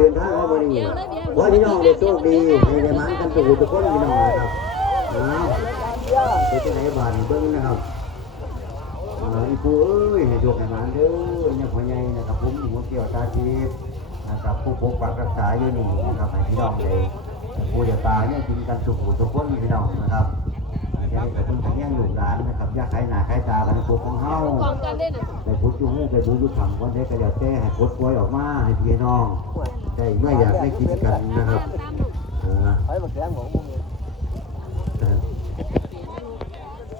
เดินทางเข้ามานี่ว่าพี่น้องได้โชคดีในในมันกันทุกทุกคนพี่น้องนะครับอ้าไปที่ไหนบ้านเบิ้งนะครับอีปูเอ้ยให้โชคให้หมานเด้อเนี่ยพ่อใหญ่นะครับผมหัวเกี่ยวตาจีบนะครับผู้ปกปักรักษาอยู่นี่นะครับให้พี่น้องได้ผู้เดียวตาเนี่ยกินกันทุกทุกคนพี่น้องนะครับอยากให้คนทั้งยังลูกหลานนะครับอยากให้หน้าให้ตากันทุกของเฮากองกันได้น่ะไปพุทธยูหูไปบูยุทธวันเทกระเดียวเต้ให้พุทธป่วยออกมาให้พี่น้อง ได้เมื่ออยากได้กินกันนะครับอ่าไปบักแดงของมึง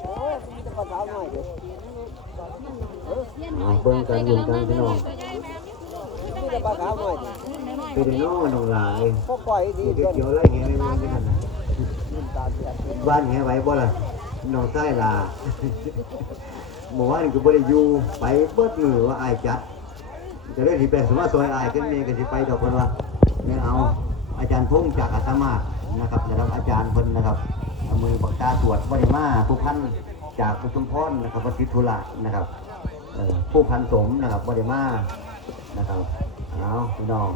โอ้ยมีแต่ปลาขาวหน่อยเดียวเอาเบิ่งกันยุ่งกันพี่น้องมีแต่ปลาขาวหน่อยเดียวพี่น้องน้องหลายพวกปล่อยดีนี่เกินเกี่ยวไรเงี้ยไม่รู้นี่กันนะตาเสียบ้านเงี้ยไว้บ่ล่ะน้องใต้ลาเมื่อวานก็บ่ได้อยู่ไปเบิดมือว่าอายจัด จะได้ที่ไปสมมาซอยอายกันเนี่ก็สิไปดอกเพิ่นว่าเนี่ยเอาอาจารย์พงษ์จากอาตมานะครับนะครับอาจารย์เพิ่นนะครับมือปากกาตรวจบ่ได้มาผู้พันจากผู้ชุมพรนะครับวัดศิทุระนะครับผู้พันสมนะครับบ่ได้มานะครับเอาพี่น้อง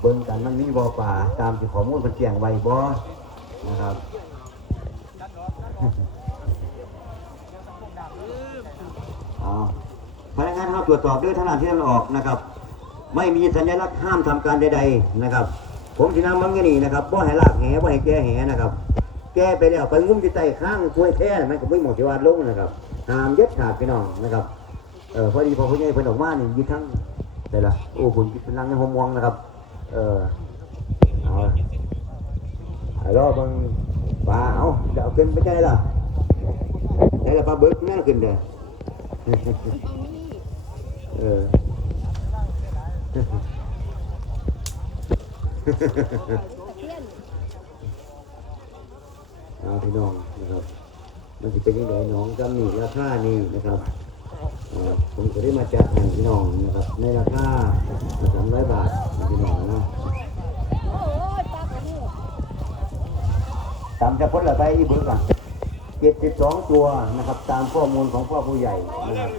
เบิ่งกันมันมีบอป่าตามที่ข้อมูลเพิ่นแจ้งไว้บ่นะครับ เอา พนักงานเราตรวจสอบด้วยท่านที่มันออกนะครับ ไม่มีสัญลักษณ์ห้ามทำการใดๆนะครับ ผมที่นำมังเงนี่นะครับบ่ให้ลากแหบ่ให้แก้แหนะครับ แก้ไปแล้วไปงุ้มที่ใต้ข้างกล้วยแท้มันก็ไม่หมดที่วาดลงนะครับหามเย็ดขาดพี่น้องนะครับเออพอดีพอผู้ใหญ่เพิ่นออกมานี่ยึดทั้งได้ละโอ้คุณเป็นนั่งในห้องมวงนะครับ เออเอาเอารอบังปลาเอาเดี๋ยวเอาขึ้นไปใจล่ะได้ละปลาเบิกนั่นขึ้นเด้อ เออเอาพี่น้องนะครับมันจะเป็นยังไงน้องจำนี่ราคานี่นะครับผมจะได้มาจัดให้พี่น้องนะครับ ในราคาสามร้อยบาทพี่น้องนะตามจะพ้นละไปอีกเบิร์ก่อนเจ็ดสิบสองตัวนะครับ ตามข้อมูลของพ่อผู้ใหญ่นะครับ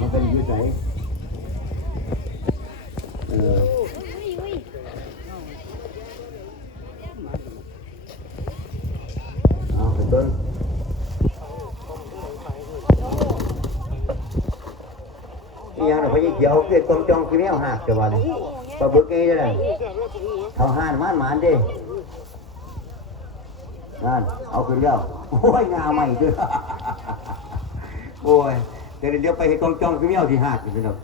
มันเป็นอยืดไหนเออเอาไปต้นนี่ยังเราไปเกี่ยวเกิดกลมจองคือแมวหักแต่ว่านี่ปลาบึกไงจะได้เขาห่านมันหมานดินั่นเอาขึ้นแล้วโอ้ยงาใหม่ด้วยโอ้ย เดี๋ยวเดี๋ยวไปให้กองจองคือแมวที่หักอยู่พี่น้อง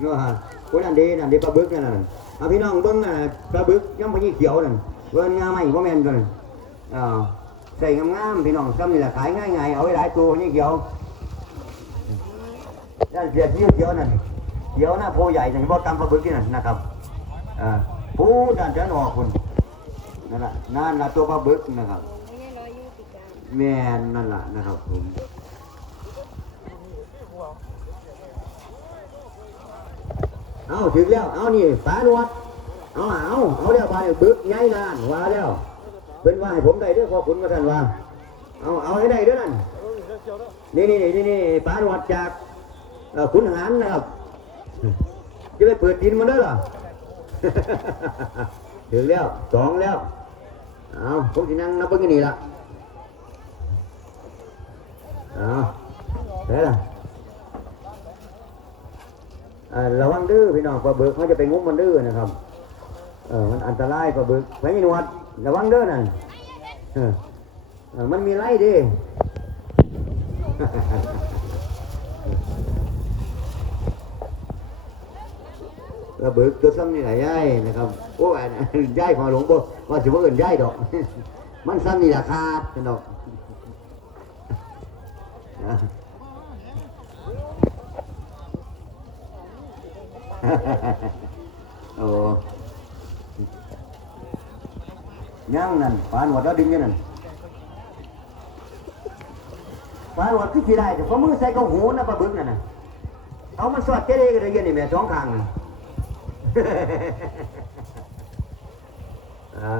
เนาะฮะคนนั้นดีนั่นดีปลาบึกนั่นน่ะเอาพี่น้องเบิ่งน่ะปลาบึกยังพยี่เขียวนั่นเบิ่งงาใหม่บ่แม่นตันอ้าวใส่งามๆพี่น้องซ้ำนี่แหละขายง่ายๆเอาไว้หลายตัวนี่เกี่ยวนั่นเสียเขียวเขียวนั่นเขียวหน้าโพใหญ่นั่นบ่ตำปลาบึกที่นั่นนะครับอ่าผู้ด้านจะนอคุณนั่นแหละนั่นละตัวปลาบึกนะครับ แมนนั่นแหละนะครับผมเอาถึงแล้ว เอานี่ปลาหนวดเอาเอาเอาเดี๋ยวไปบึกใหญ่นานว่าแล้วเป็นว่าให้ผมได้เด้วยขอคุณมาท่านว่า เอาเอาให้ได้เด้วยนั่นนี่นี่นี่นี่ปลาหนวดจากขุนหารนะครับจะไปเปิดดินมันได้หรอถึงแล้วสองแล้ว เอาผมจะนั่งนับเบิ้งนนี่ละ อาได้ละเอ่อระวังดื้อพี่น้องปลาบึกเขาจะไปงุ้มมันดื้อนะครับ เออมันอันตรายปลาบึกไว้มีนวดระวังเด้อนั่นเออมันมีไรดิระเบิดตัวซ้ำนี่แหละย่ายนะครับโอ้ยย่ายพอหลวงบ่ว่าสิว่าเอินย่ายดอก มันซ้ำนี่แหละครับเป็นดอก โอ้ย่างนั่นปานวัดเราดึงยังนั่นปานวดคือที่ได้แต่พอมือใส่กับหูนะปลาบึกนั่นนะเอามันสอดเจ๊เลยก็ได้ยินนี่แม่สองข้างนะอ่า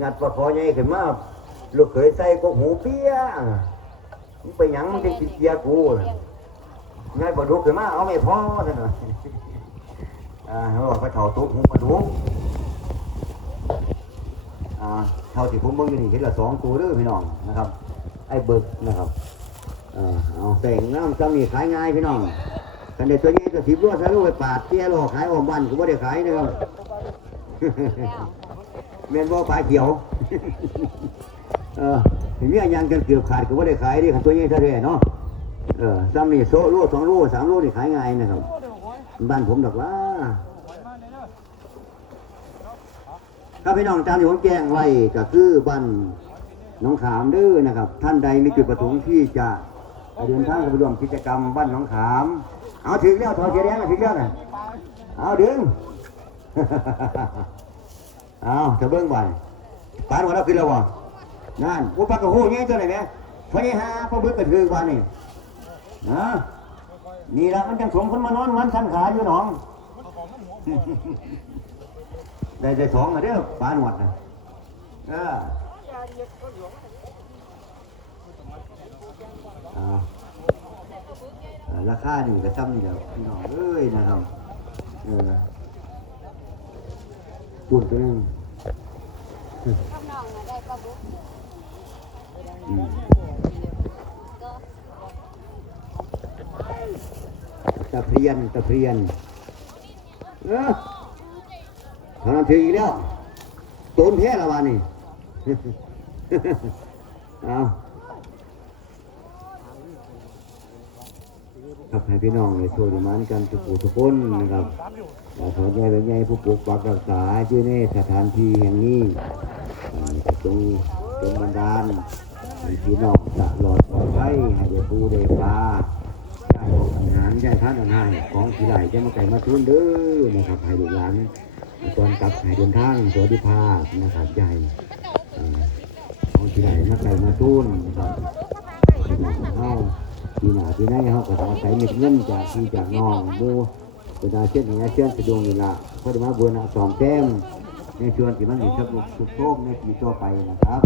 งัดปลาคอใหญ่ขึ้นมา ลูกเคยใส่กับหูเปี้ยมึงไปหยังมึงจะกินเกียร์กูไงบ่ดูขึ้นมาเอาไม่พอซะหน่อยอ่าเขาบอกไปเท่าตุ๊กหูมาดูอ่าเท่าที่ผมเบิ่งอยู่นี่เห็นละสองตัวเด้อพี่น้องนะครับ ไอ้เบิกนะครับเออเอาแต่งน้ำจำนี่ขายง่ายพี่น้องกันเด็ดตัวนี้ก็สิบรวดใช้ลูกไปปาดเตี้ยโลขายออมบ้านก็บ่ได้ขายนะครับแมนบ่ปลาเขียว เออถึงเนี้ยยางกันเกือบขาดก็บ่ได้ขายดิคันตัวนี้เท่าไรเนาะเออซ้ำนี่โซ่ลูกสองลูกสามลูกนี่ขายง่ายนะครับ บ้านผมดอกว่าถ้าพี่น้องตามที่ผมแจ้งไว้ก็คือบ้านน้องขามเด้อนะครับ ท่านใดมีจุดประสงค์ที่จะเดินทางไปร่วมกิจกรรมบ้านน้องขาม เอาถึงแล้วถอดเสียแดงแล้วถึงแล้วนะเอาดึงเอาจะเบิ้งบ่ายปานว่าเราขึ้นแล้ววะ นั่นอุปกรณ์หเงี้ยเจ้าไหนไหมพญหาพระบึกกระถือวันนี่นะนี่ละมันจังสมคนมานอนมันสันขาอยู่หนองได้ได้สองมาเด้อปานหวดนะเออราคาหนี่งก็ซ้ำนี่แหล้วพี่น้องเอ้ยนะครับเออปุ่นตัวนึง ข้างนอกน่ะได้ปลาบึก อืม ก็ ตะเพียนตะเพียนเออทำนาทีอีกแล้วโตนแท้ละวันนี่เอาครับให้พี่น้องเลยโชว์ดีมันกันทุกผู้ทุกคนนะครับขอใหญ่เป็นใหญ่ผู้ปกปักรักษาอยู่ในสถานที่แห่งนี้จงจงบันดาล พี่น้องตลอดปลอดภัยให้ได้ผู้ได้ปลาได้อาหารได้ท่านอาหารของที่ไหลจะมาไก่มาทุนเด้อนะครับให้ลูกหลานตอนกลับให้เดินทางสวัสดิภาพนะครับใหญ่ของที่ไหลมาไก่มาทุนนะครับพี่น้าปีหน้าปีหน้าเฮาก็ต้องอาศัยเม็ดเงินจากพี่จากน้องหมู่เป็นอาเช่นอย่างเช่นสะดวกนี่ละเพราะว่าบัวนาสองแต้มในชวนที่มันมีสักลุกสุดโชคในปีต่อไปนะครับ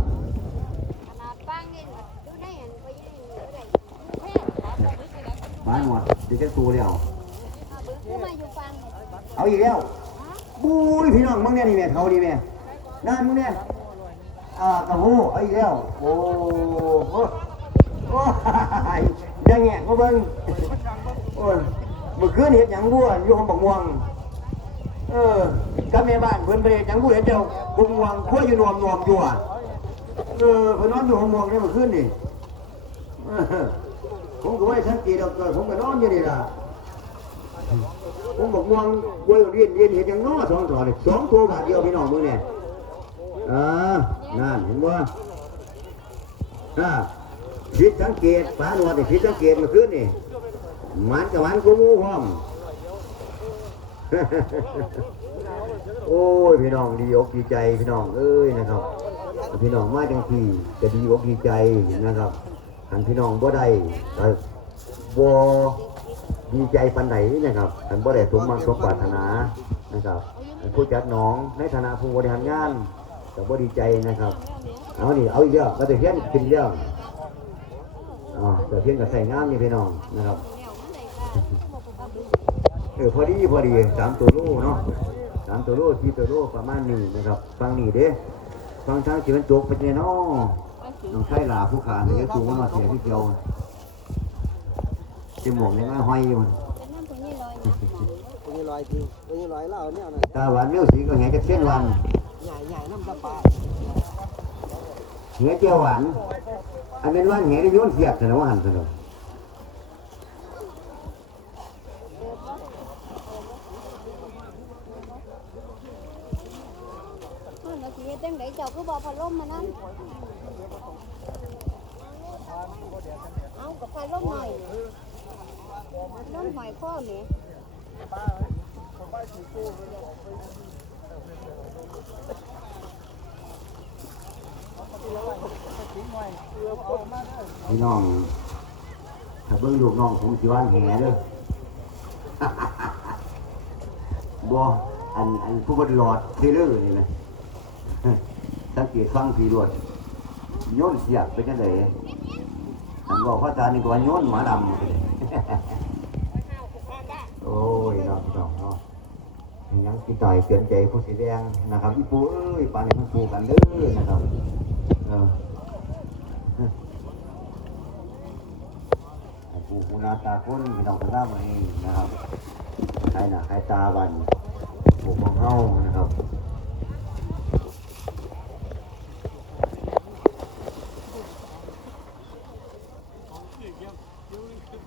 ขนาดปังนี่ดูได้เห็นไปยังอยู่ได้แค่ปลาบึ กนี่แหละบ้านหมดเดี๋ยวจะตัวเดียวปลาบึกคือมาอยู่ปังนี่เอาอีกแล้วบุ้ยพี่น้องมึงเนี่ยนี่แม่เขาดีแม่นั่นมึงเนี่ยอ่ากระหูเอาอีกแล้วโอ้โหโอ้ยยังแงะก็เบิ้งโอ้ยเมื่อคืนเห็นหยังบัวอยู่ห้องบักม่วงเออกับแม่บ้านเพิ่นไปเห็นหยังบัวเห็นเดียวบักม่วงขั้วอยู่นวมนวมอยู่อะเออเพิ่นนอนอยู่ห้องม่วงเนี่ยเมื่อคืนนี่เออ ผมก็ไม่สังเกตดอกเกิดผมก็นอนอยู่นี่ล่ะผมบอกม่วงกล้วยเรียนเรียนเห็นย่างน้อสองตัวเลยสองตัวบาทเดียวพี่น้องมือเนี่ยอ่านั่นเห็นบ่อ่าผิดสังเกตปลาหนวดนี่ผิดสังเกตมื่อคืนนี่มันกับมันกูมูพร้อมโอ้ยพี่น้องดีอกดีใจพี่น้องเอ้ยนะครับ พี่น้องมาจังทีจะดีอกดีใจนะครับ อันพี่น้องบ่ได้บ่ดีใจปันไหนนะครับท่านบ่ได้สมหวังสมปรารถนานะครับผู้จัดหน้องในฐานะผู้บริหารงานแต่บ่ดีใจนะครับเอานี่เอาอีกเด้อเราจะเพี้ยนขึ้นเด้ออ๋อแต่เพี้ยนกับใส่งามนี่พี่น้องนะครับเออพอดีพอดีสามตัวโลเนาะสามตัวโลสี่ตัวโลประมาณนี้นะครับฟังนี่เด้ฟังทางที่มันจกไปเนี่ยเนาะ น้องไส้หลาผู้ขาเนี่ยสูงมาเสียที่เดียวจมูกเนี่ยมาห้อยอยู่เป็นน้ำตัวนี้ลอยนะตัวนี้ลอยจริงตัวนี้ลอยเหล่าเนี่ยนะตาหวานเลี้ยวสีก็แหงจากเส้นวันใหญ่ใหญ่น้ำตาปลาเหงเจียวหวานอันเป็นว่าเหงได้โยนเสียบสนองหันสนองมันเราสิเฮ็ดจังไดเจ้าคือบ่พัดลมมานั่น เอากับไฟล่มหน่อยลมหอยข้อนี่พี่น้องถ้าเบิ่งลูกน้องผมสิว่าแห่เด้อบ่อันอันผู้บริหลอดเทเลอร์นี่นะสังเกตฟังพี่รวดโยนเสียบไปจังได ผมบอกว่าตานี่ก็ว่าโยนหมาดำเลยโอ้ยน้องน้องเนาะยังกินต่อยเตือนใจผู้สีแดงนะครับพี่ปูเอ้ยปานนี้มันปูกันเด้อนะครับเออให้ปูหูนาตาคนพี่น้องกันได้มาเองนะครับใครหน้าใครตาบันปูของเฮานะครับ Gel. Gel. Gel.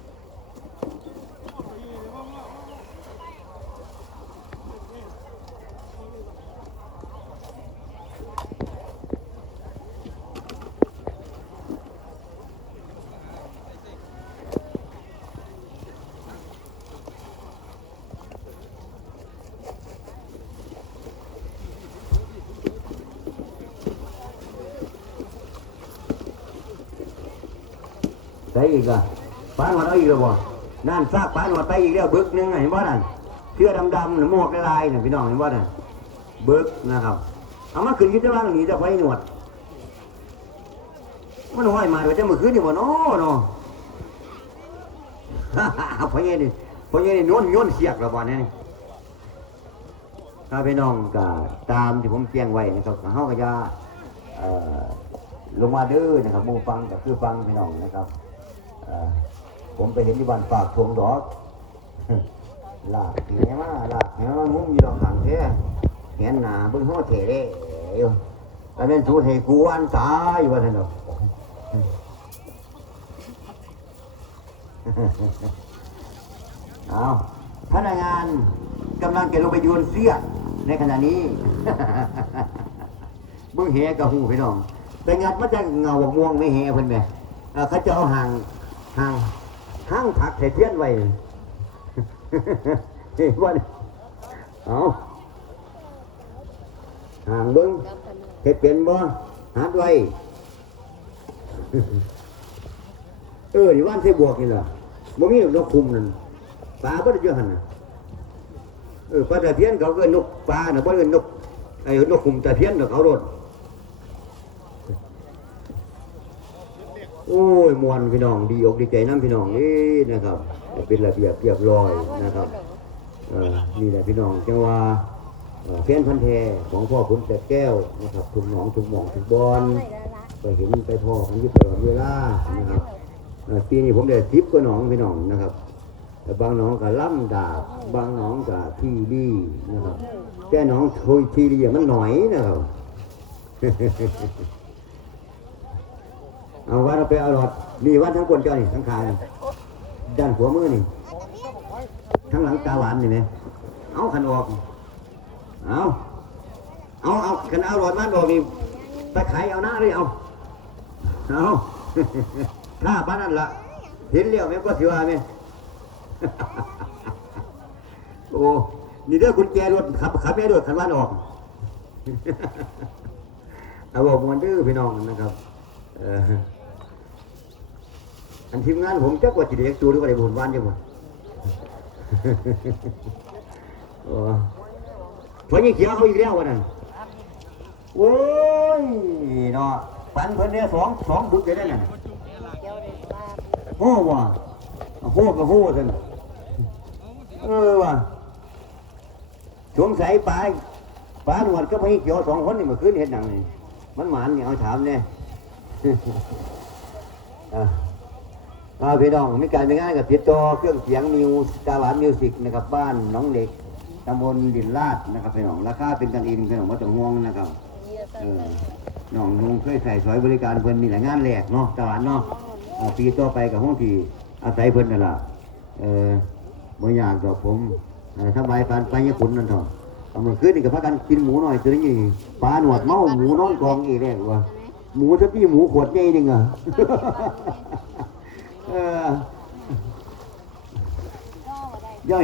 ไปอีกอะปานหมดเอาอีกแล้วบ่นั่นซากปานหมดไปอีกแล้วบึกหนึงเห็นบ่นั่นเสื้อดำๆหรือหมวกลายๆน่ะพี่น้องเห็นบ่นั่นบึกนะครับ เอามาขึ้นยึดได้บ้างหนีจะไฟหนวดมันห้อยมาเดี๋ยวจะมือขึ้นนี่บ่เนาะเนาะพอเย็นนี่พอเย็นนี่โน้นโน้นเสียกแล้วบ่เนี่ยถ้าพี่น้องก็ตามที่ผมเตียงไว้นะครับเฮาก็จะลงมาเด้อนะครับมูฟังก็คือฟังพี่น้องนะครับ ผมไปเห็นที่บ้านปากทวงดอกลากแหมาหลากแหมางุ้มอยู่ดอกหางแท้แหนหนาเบิ่งหัวเทเด้อยู่แต่เป็นสูให้กูวันตายว่าท่านดอกเอาพนักงานกำลังจะลงไปโยนเสี้ยในขณะนี้เบิ่งแหกับหูพี่น้องแต่งัดมาจากเงาบกม่วงไม่แหเพิ่นแหม่เอ่อเขาจะเอาห่าง ห่างห่างผักใส่เทียนไว้เฮ้ยว่าเอาห่างเบิ่งเฮ็ดเป็นบ่หัดไว้เออนี่ว่านใส่บวกนี่ล่ะบ่มีนกคุมนั่นปลาบ่ได้อยู่หั่นน่ะเออปลาตะเพียนเขาก็นกปลาน่ะบ่ได้นกไอ้นกคุมตะเพียนน่ะเขาโดน โอ้ยมวนพี่น้องดีอกดีใจน้ำพี่น้องนี่นะครับ เป็นระเบียบเรียบร้อยนะครับนี่แหละพี่น้องจังว่าเอ่อแฟนพันแท้ของพ่อขุนแต่แก้วนะครับทุกหนองทุกหมองทุกบอนไปเห็นไปพ่อกันอยู่ตลอดเวลานะครับปีนี้ผมได้ทิปก็น้องพี่น้องนะครับบางน้องก็ล่ำดาบบางน้องก็ที่ดีนะครับแต่น้องทุยที่ดีมันหน่อยนะครับ เอาว่าเราไปเอาหลอดนี่วัดทั้งคนเจ้านี่ทั้งคายด้านหัวมือนี่ ทั้งหลังตาหวานนี่ไหมเอาขันออก เอาเอาเอาขันเอาหลอดมาดอกนี่ไปขายเอาหน้าเลยเอาเอาถ้าบ้านนั่นละเห็นเลี้ยวแม่ก็สิว่าแม่โอ้นี่เด้อคุณแจรถขับขับแม่ด้วยขันบ้านออกเอาบอกมวนเด้อพี่น้องนะครับเอันทีมงานผมจักว่าจิเด็กตัวหรือว่าได้บุญบ้านจังหวะโอ้พอยิ่งเขียวเขาอีกแล้ววะนั่นโอ้ยเนาะปันเพิ่นเนี่ยสองสองบึกเลยนั่นน่ะโอ้ว่ะโหกับโหสินเออว่ะสงสัยปลาปลาหนวดก็ไม่เกี่ยวสองคนนี่เมื่อคืนเห็นหนังนี่มันหมานเนี่ยเอาถามเนี่ยอะ เอาพี่น้องมีการเป็นงานกับติดต่อเครื่องเสียงมิวตาหวานมิวสิกนะครับบ้านน้องเหล็กตำบลดินลาดนะครับพี่น้องราคาเป็นกันเองพี่น้องว่าต้องห่วงนะครับเออน้องนุ่งเคยใส่สอยบริการเพิ่นมีหลายงานแหลกเนาะตาหวานเนาะปีต่อไปกับห้องที่อาศัยเพิ่นนั่นล่ะเออบ่อยากดอกผมถ้าใบปานไปญี่ปุ่นนั่นเถอะเอามื่อคืนนี่ก็พากันกินหมูหน่อยตัวนี้ปลาหนวดเมาหมูน้องกองอีกแล้วว่าหมูสักที่หมูขวดใหญ่หนึ่งอะ เออก็